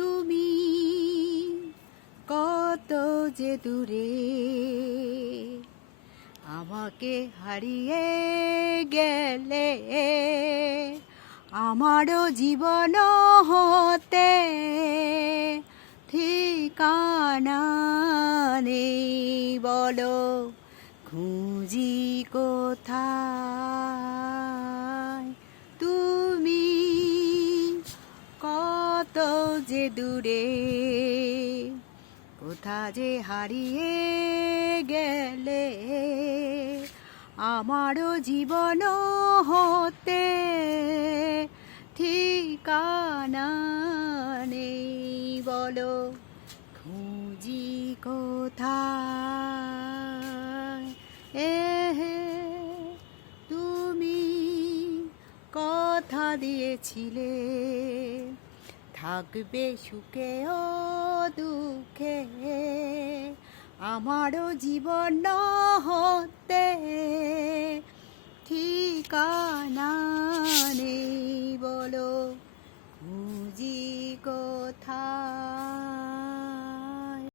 তুমি কত যে দূরে আমাকে হারিয়ে গেলে আমারও জীবন হতে ঠিকানা নেই বলো খুঁজি কোথায় তুমি কত যে দূরে কোথা যে হারিয়ে গেলে আমারও জীবন হতে ঠিকানা নেই বলো খুঁজি কোথায় তুমি কথা দিয়েছিলে থাকবে সুখে ও দুঃখে আমারও জীবন হতে ঠিকানা নেই বলো খুঁজি কোথায়।